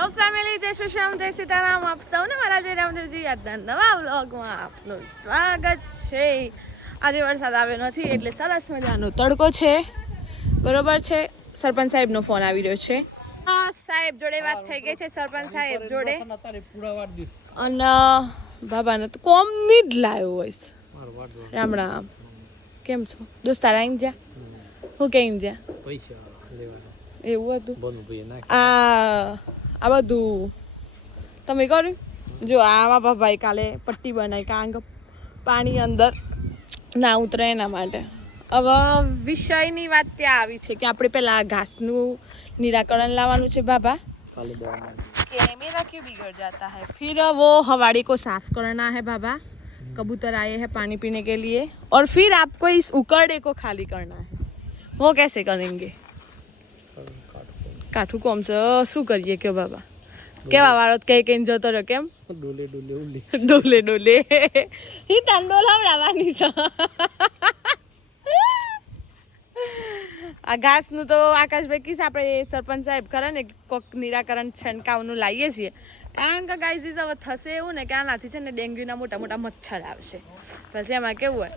Hello family, જય શ્રી શ્યામ, જય સીતારામ. આપ સૌને મારા જય રામદેવજી યાદના નવા વ્લોગમાં આપનું સ્વાગત છે. આજે વરસાદ આવ્યો નથી એટલે સરસ મજાનો તડકો છે. બરોબર છે. સરપંચ સાહેબનો ફોન આવી રહ્યો છે. હા, સાહેબ જોડે વાત થઈ ગઈ છે, સરપંચ સાહેબ જોડે. અને બાબાને તો કોમની જ લાવ્યો હોય. રામ રામ, કેમ છો દોસ્તાર? આઈ જા હું કઈ જા પૈસા લેવાના એવું હતું. આ બધું તમે કર્યું? જો આમાં ભાઈ કાલે પટ્ટી બનાવી, કારણ કે પાણી અંદર ના ઉતરે એના માટે. હવે વિષયની વાત ત્યાં આવી છે કે આપણે પેલા ઘાસનું નિરાકરણ લાવવાનું છે બાબા, કે मेरा क्यों बिगड़ जाता है. फिर वो हवाड़ी को साफ करना है बाबा. कबूतर आए हैं पानी पीने के लिए और फिर आपको इस उकड़े को खाली करना है. वो कैसे करेंगे? કાઠું કોમ છે, શું કરીએ કે બાબા? કેવા વાળો કઈ કઈ જતો રહ્યો? કેમ ડોલે ડોલે ડોલે ડોલે હી તંડોલ હવડાવવાની છે. આ ઘાસનું તો આકાશભાઈ કીસ આપણે સરપંચ સાહેબ કરે ને કોક નિરાકરણ છંટકાવનું લાવીએ છીએ, કારણ કે ગાઈઝ હવે થશે એવું ને કે આનાથી છે ને ડેન્ગ્યુના મોટા મોટા મચ્છર આવશે. પછી એમાં કેવું હોય,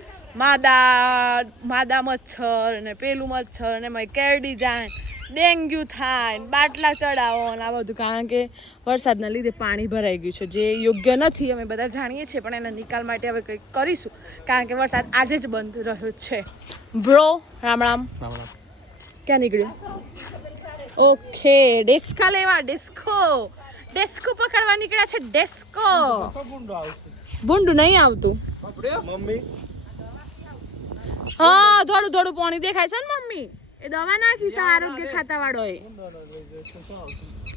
માદા મચ્છર ને પેલું મચ્છર ને એમાં કેરડી જાય, ડેન્ગ્યુ થાય, બાટલા ચડાવો ને આ બધું, કારણ કે વરસાદના લીધે પાણી ભરાઈ ગયું છે, જે યોગ્ય નથી. અમે બધા જાણીએ છીએ, પણ એના નિકાલ માટે હવે કંઈક કરીશું, કારણ કે વરસાદ આજે જ બંધ રહ્યો છે. બ્રો રામ રામ. ક્યાં નીકળ્યું? ઓકે, ડેસ્કા લેવા. ડેસ્કો પકડવા નીકળ્યા છે. ડેસ્કો ભૂંડું નહીં આવતું. હા, થોડું થોડું પાણી દેખાય છે ને મમ્મી. એ દવા નાખી છે આરોગ્ય ખાતા વાળો એ,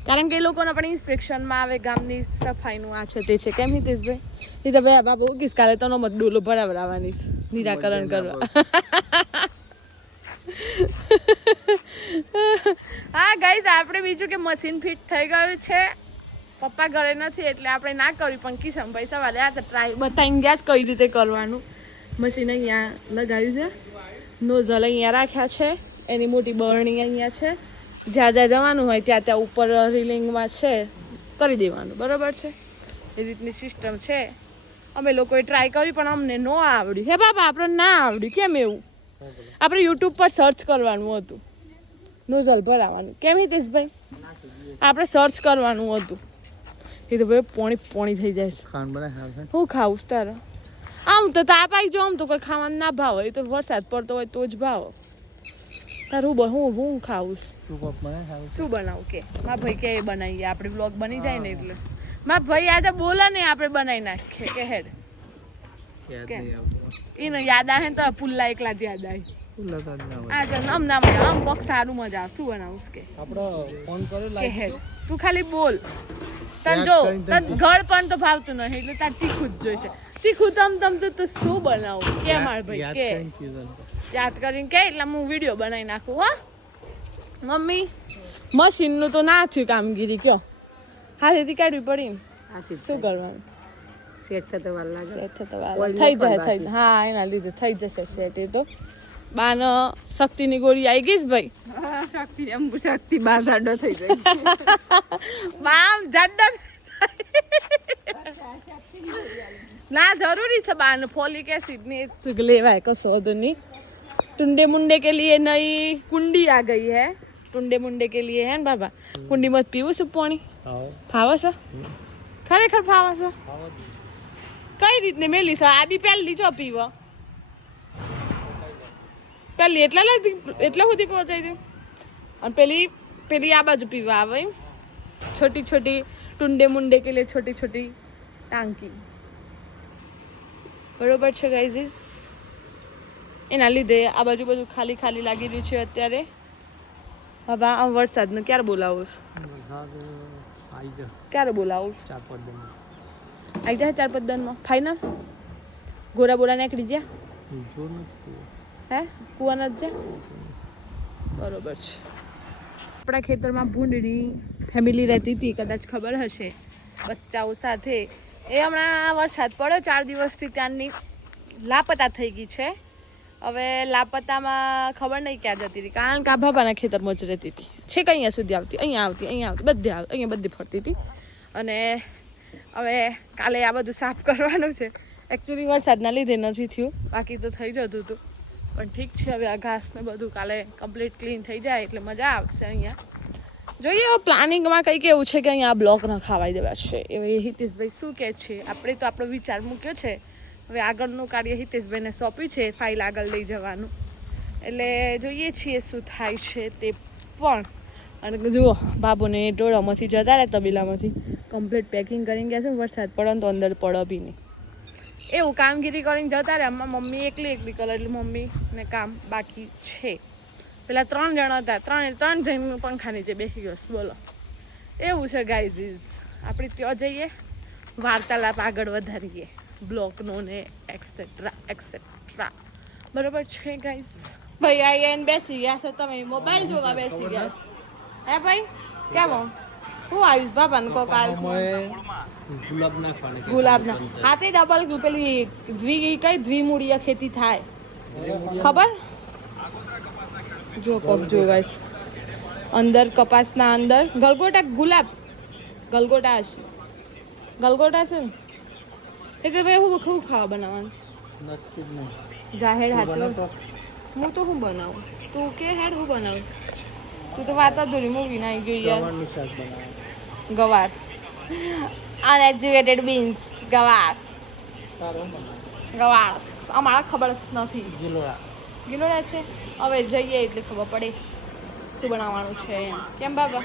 કારણ કે એ લોકોને પણ ઇન્સ્પેક્શનમાં આવે ગામની સફાઈનું આ છે તે છે. કેમ હિતેશભાઈ? એ તો ભાઈ બાબુ કીસ કાલે તો મત ડોલો ભરાવર આવવાની નિરાકરણ કરવા. હા ગાઈઝ, આપણે બીજું કે મશીન ફિટ થઈ ગયું છે. પપ્પા ઘરે નથી એટલે આપણે ના કર્યું, પણ કિશનભાઈ સવારે આ તો ટ્રાય બતાવીને ગયા જ કઈ રીતે કરવાનું. મશીન અહીંયા લગાવ્યું છે, નોઝલ અહીંયા રાખ્યા છે, એની મોટી બરણી અહીંયા છે. જ્યાં જ્યાં જવાનું હોય ત્યાં ત્યાં ઉપર રિલિંગમાં છે કરી દેવાનું. બરાબર છે, એ રીતની સિસ્ટમ છે. અમે લોકોએ ટ્રાય કરી પણ અમને ન આવડ્યું. હે બાબા, આપણે ના આવડ્યું. કેમ એવું? આપણે યુટ્યુબ પર સર્ચ કરવાનું હતું, નોઝલ ભરાવાનું. કેમ હિતેશભાઈ? આપણે સર્ચ કરવાનું હતું. એ તો ભાઈ પોણી પોણી થઈ જાય. હું ખાવું તારે? આમ તો તાપ આવી જો, આમ તો કોઈ ખાવાનું ના ભાવ હોય, તો વરસાદ પડતો હોય તો જ ભાવ. તારું હું ખાવું? શું બનાવું કે મારા ભાઈ કે બનાવીએ આપણે, વ્લોગ બની જાય ને એટલે. મારા ભાઈ આજે બોલે ને આપણે બનાવી નાખીએ કે હેડ. એને યાદ આવે ને તો પુલ્લા એકલા જ યાદ આવી. આજે આમ ના મજા, આમ કોક સારું મજા આવે. શું બનાવું કે આપણે હેડ તું ખાલી બોલ. તને જો તને ઘર પણ તો ભાવતું નહીં એટલે તાર તીખું જ જોઈશે. તીખું તમ તો શું બનાવું કે મારા ભાઈ કે યાદ કરીને કે એટલે હું વિડીયો બનાવી નાખું. હા મમ્મી, મશીનનું તો ના થયું કામગીરી, કયો હાથેથી કાઢવી પડી ને. શું કરવાનું? સેટ થતો વાર લાગે. થઈ જાય. હા, એના લીધે થઈ જશે સેટ. એ તો બાન શક્તિની ગોળી આવી ગઈ ભાઈ. શક્તિ બા જાડો થઈ જાય. બામ જાડો ના જરૂરી છે બાન. ફોલિક એસિડ ની લેવાય, કશો વધુ નહીં. टुंडे मुंडे के लिए नई कुंडी आ गई है. टुंडे मुंडे के लिए है ને બાબા. કુંડી મત પીવું છે પાણી? ફાવે છે? ખરેખર ફાવે છે? કઈ રીતને મેલી છે? આ બી પહેલી જો પીવો પહેલી એટલા સુધી પહોંચાઈ દે, અને પેલી આ બાજુ પીવા આવે. છોટી છોટી ટુંડે મુંડે કે લીએ છોટી છોટી ટાંકી. બરોબર છે ગાઈઝ. એના લીધે આ બાજુ બધું ખાલી ખાલી લાગી રહ્યું છે અત્યારે. હવે આ વરસાદને ક્યારે બોલાવો છો? ક્યારે બોલાવું? 4-5 દિન આવી જાય. 4-5 દિનમાં ફાઇનલ. ગોરા બોરા નીકળી ગયા હે? કુવા નથી જ્યાં? બરોબર છે. આપણા ખેતરમાં ભૂંડની ફેમિલી રહેતી હતી, કદાચ ખબર હશે, બચ્ચાઓ સાથે. એ હમણાં વરસાદ પડ્યો 4 દિવસથી ત્યાંની લાપતા થઈ ગઈ છે. હવે લાપતામાં ખબર નહીં ક્યાં જતી હતી, કારણ કે આ બાબાના ખેતરમાં જ રહેતી હતી. છે કે અહીંયા સુધી આવતી, અહીંયા આવતી, બધે અહીંયા બધી ફરતી હતી. અને હવે કાલે આ બધું સાફ કરવાનું છે. એકચ્યુઅલી વરસાદના લીધે નથી થયું, બાકી તો થઈ જતું હતું. પણ ઠીક છે, હવે આ ઘાસ ને બધું કાલે કમ્પ્લીટ ક્લીન થઈ જાય એટલે મજા આવશે. અહીંયા જોઈએ પ્લાનિંગમાં કંઈક એવું છે કે અહીંયા બ્લોક ન ખાવાઈ દેવા છે. હવે હિતેશભાઈ શું કહે છે? આપણે તો આપણો વિચાર મૂક્યો છે, હવે આગળનું કાર્ય હિતેશભાઈને સોંપ્યું છે, ફાઇલ આગળ લઈ જવાનું. એટલે જોઈએ છીએ શું થાય છે તે પણ. અને જુઓ બાબુને ટોળામાંથી જતા રહે તબેલામાંથી કમ્પ્લીટ પેકિંગ કરીને ગયા છે. વરસાદ પડે તો અંદર પડે બી નહીં, એવું કામગીરી કરીને જતા રહે. આમાં મમ્મી એકલી કરે એટલે મમ્મીને કામ બાકી છે. પેલા 3 જણા હતા, ત્રણ જણ પંખા નીચે બેસી ગયો. બોલો એવું છે ગાઈઝ. આપણે ત્યાં જઈએ, વાર્તાલાપ આગળ વધારીએ, બ્લોગનો ને એક્સેટ્રા એક્સેટ્રા. બરોબર છે ગાઈઝ. ભાઈ આઈને બેસી ગયા છો, તમે મોબાઈલ જોવા બેસી ગયા છો. હે ભાઈ કેમ હું આવીશ? બાબાને કોક આવીશ ગુલાબના હાથે ડબલ પેલી દ્વિમૂળીય ખેતી થાય ખબર? જો પગ જોવાય અંદર કપાસના અંદર ગલગોટા ગુલાબ ગલગોટા હશે, ગલગોટા છે ને. એટલે ભાઈ હું ખાવા બનાવવાનું જાહેર હાચું હું તો હું બનાવું, તું કે હેડ હું બનાવું? તું તો વાત દોરી મૂવી નાઈ ગઈ યાર. ગવાર અનએજ્યુકેટેડ બીન્સ ગવાર ગવાર અમારા ખબર જ નથી. ગિલોડા છે. હવે જઈએ એટલે ખબર પડે શું બનાવવાનું છે એમ. કેમ બાબા?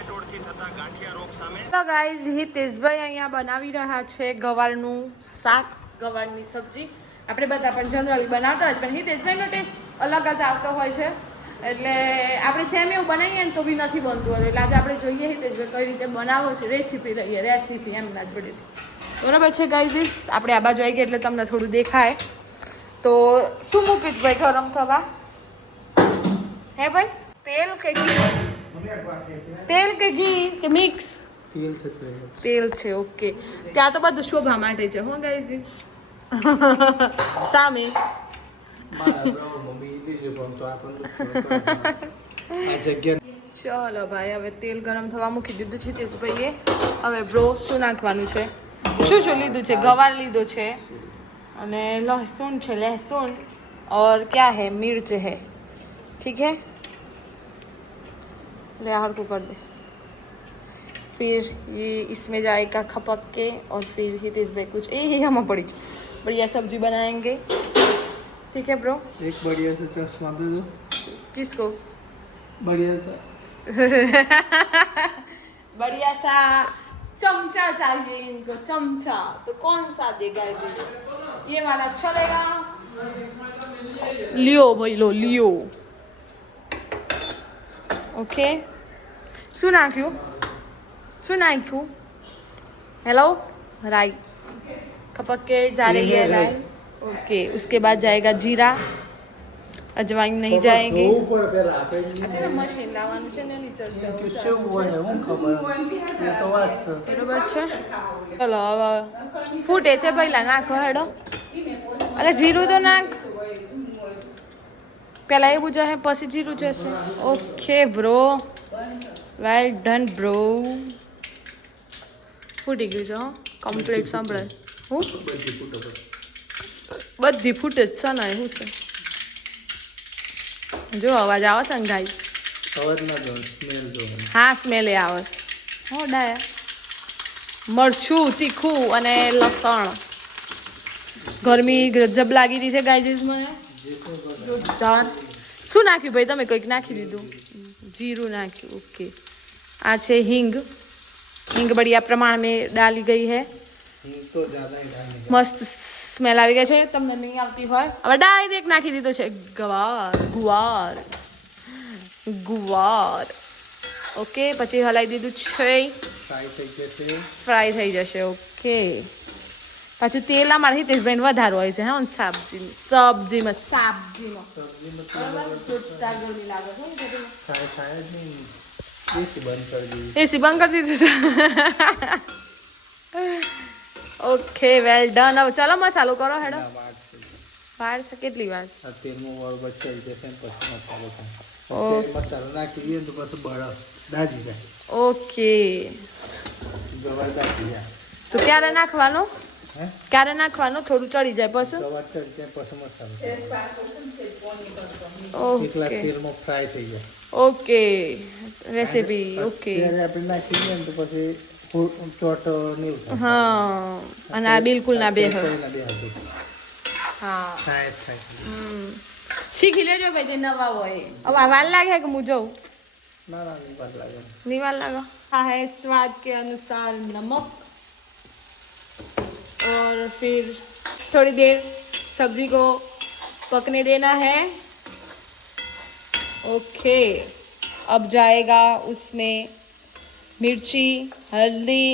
તો ગાઈઝ હિતેશભાઈ અહીંયા બનાવી રહ્યા છે ગવારનું શાક, ગવારની સબ્જી. આપણે બધા પણ જનરલી બનાવતા હોય, પણ હિતેશભાઈનો ટેસ્ટ અલગ જ આવતો હોય છે. એટલે આપણે સેમ એવું બનાવીએ ને તો બી નથી બનતું હતું. એટલે આજે આપણે જોઈએ હિતેશભાઈ કઈ રીતે બનાવો છે, રેસીપી લઈએ, રેસીપી એમના જ બધી. બરાબર છે ગાઈઝ. આપણે આ બાજુ આવી ગયા એટલે તમને થોડું દેખાય. તો શું મૂક્યું ભાઈ ગરમ થવા? હે ભાઈ તેલ કે ઘી? તેલ કે ઘી કે મિક્સ? તેલ છે. ઓકે. ત્યાં તો બધું શોભા માટે છે હો ગાઈઝ. સામે ચલો ભાઈ, હવે તેલ ગરમ થવા મૂકી દીધું છે તેજભાઈએ. હવે બ્રો શું નાખવાનું છે? શું શું લીધું છે? ગવાર લીધો છે અને लहसुन છે, लहसुन और क्या है मिर्च है. ठीक है, ले आहर को कर दे. फिर ये इसमें जाएगा खपक के और फिर हितेश भाई कुछ हमें पड़ी बढ़िया सब्जी बनाएंगे. ठीक है ब्रो. एक बढ़िया सा चश्मा दे दो. किसको? बढ़िया सा बढ़िया सा चमचा चाहिए इनको. चमचा तो कौन सा देगा? ये वाला चलेगा. लियो भाई लो लियो. ओके. શું નાખ્યું? શું નાખ્યું? हेलो राई खपक के जा रही है राई. ओके. उसके बाद जाएगा जीरा, अजवाइन नहीं जाएंगे. अच्छा ना मशीन लावવાનું છે ને ની ચર્ચા બરોબર છે. ચલો હવે ફૂટે છે પહેલા નાખો હેડો. અરે જીરું તો નાખ પહેલા, એવું જશે પછી જીરું જશે. Okay bro, well done bro. ફૂટી ગયું છે હો કમ્પ્લીટ. સાંભળે હું બધી ફૂટે જ છે ને. શું છે જો અવાજ આવે છે ને ગાઈસ? હા સ્મેલ એ આવે છે. હો ડાયા મરચું, તીખું અને લસણ. ગરમી ગજબ લાગી રહી છે ગાઈસ મને. શું નાખ્યું ભાઈ તમે? કંઈક નાખી દીધું. जीरू नाख्યું. ओके. आ છે હિંગ. હિંગ बढ़िया प्रमाण में डाली गई है. तो ज्यादा ही डालने मस्त स्मेल આવી ગઈ છે. તમને નહીં આવતી હોય હવે ડાયરેક્ટ નાખી દીધો છે ગવાર ગુવાર ગુવાર. ઓકે. પછી હલાવી દીધું છે. ફ્રાય થઈ જશે. ઓકે. પાછું તેલ અમારે હિતેશભાઈને વધારે હોય છે. હા સબ્જીમાં એસી બંધ કરી દીધું છે. Okay well done. હવે ચાલો મસાલો કરો હેડો. વાર છે કેટલી વાર આ તેલમાં બરોબર ચડી જશે ને પછી મસાલો થાય ઓ. મસાલો નાખી દઈએ તો પછી બળદ દાજી જાય ઓકે ગવાર દાજી જાય તો ક્યારે નાખવાનું હે ક્યારે નાખવાનું થોડું ચડી જાય પછી ગવાર ચડી જાય પછી મસાલો એકલા ઓકે તેલમાં ફ્રાય થઈ જાય ઓકે રેસીપી ઓકે ત્યારે આપણે નાખી દઈએ ને તો પછી ચોટ ને એવું થાય હા અને આ બિલકુલ ના બે કોઈ ના બે હતી હા થાય જ થાય શીખી લેજો ભાઈ જે નવા હોય હવે આ વાર લાગે કે હું જઉં ના ના નહીં બાદ લાગે नहीं वाल लगा हाँ है स्वाद के अनुसार नमक और फिर थोड़ी देर सब्जी को पकने देना है ओके अब जाएगा उसमें मिर्ची हल्दी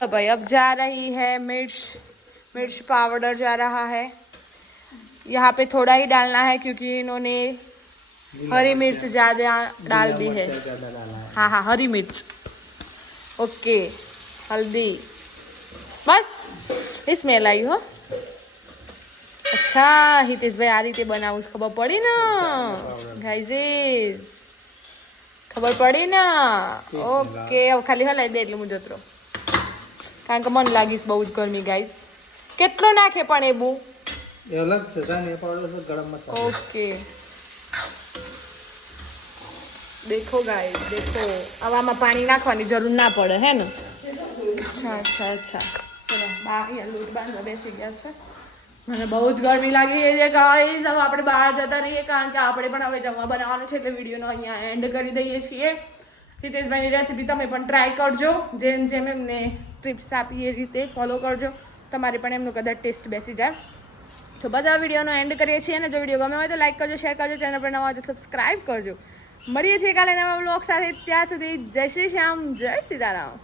तो भाई अब जा रही है मिर्च पाउडर जा रहा है यहाँ पे थोड़ा ही डालना है क्योंकि इन्होंने हरी मिर्च ज़्यादा डाल दी है ज़्यादा डाला है हाँ हाँ हरी मिर्च ओके हल्दी बस स्मेल आई हो अच्छा हितेश भाई आ રીતે બનાવું ખબર પડી ને ગાઈઝ ખબર પડી ને ઓકે હવે ખાલી હલાઈ દે એટલે હું જતો રહું કારણ કે મને લાગીશ બહુ જ ગરમી ગાઈઝ કેટલો નાખે પણ એ બહુ એ અલગ છે ધનિયા પાવડર છે ગરમ મસાલો ओके देखो गाइस देखो अब आमा पानी नाखवानी जरूर ना पड़े है ने अच्छा अच्छा अच्छा चलो बाहर लूट बांध बेसी गया છે મને બહુ જ ગરમી લાગી રહી છે ગાઈસ હવે આપણે બહાર જતા રહીએ કારણ કે આપણે પણ હવે જમવા બનાવવાનું છે એટલે વિડીયોનો અહીંયા એન્ડ કરી દઈએ છીએ હિતેશભાઈની રેસીપી તમે પણ ટ્રાય કરજો જેમ જેમ એમને ટિપ્સ આપી એ રીતે ફોલો કરજો તમારે પણ એમનો કદાચ ટેસ્ટ બેસી જાય તો બસ આ વિડીયોનો એન્ડ કરીએ છીએ અને જો વિડીયો ગમે હોય તો લાઈક કરજો શેર કરજો ચેનલ પર નવા હોય તો સબસ્ક્રાઈબ કરજો મળીએ છીએ કાલે નવા બ્લોગ સાથે ત્યાં સુધી જય શ્રી શ્યામ જય સીતારામ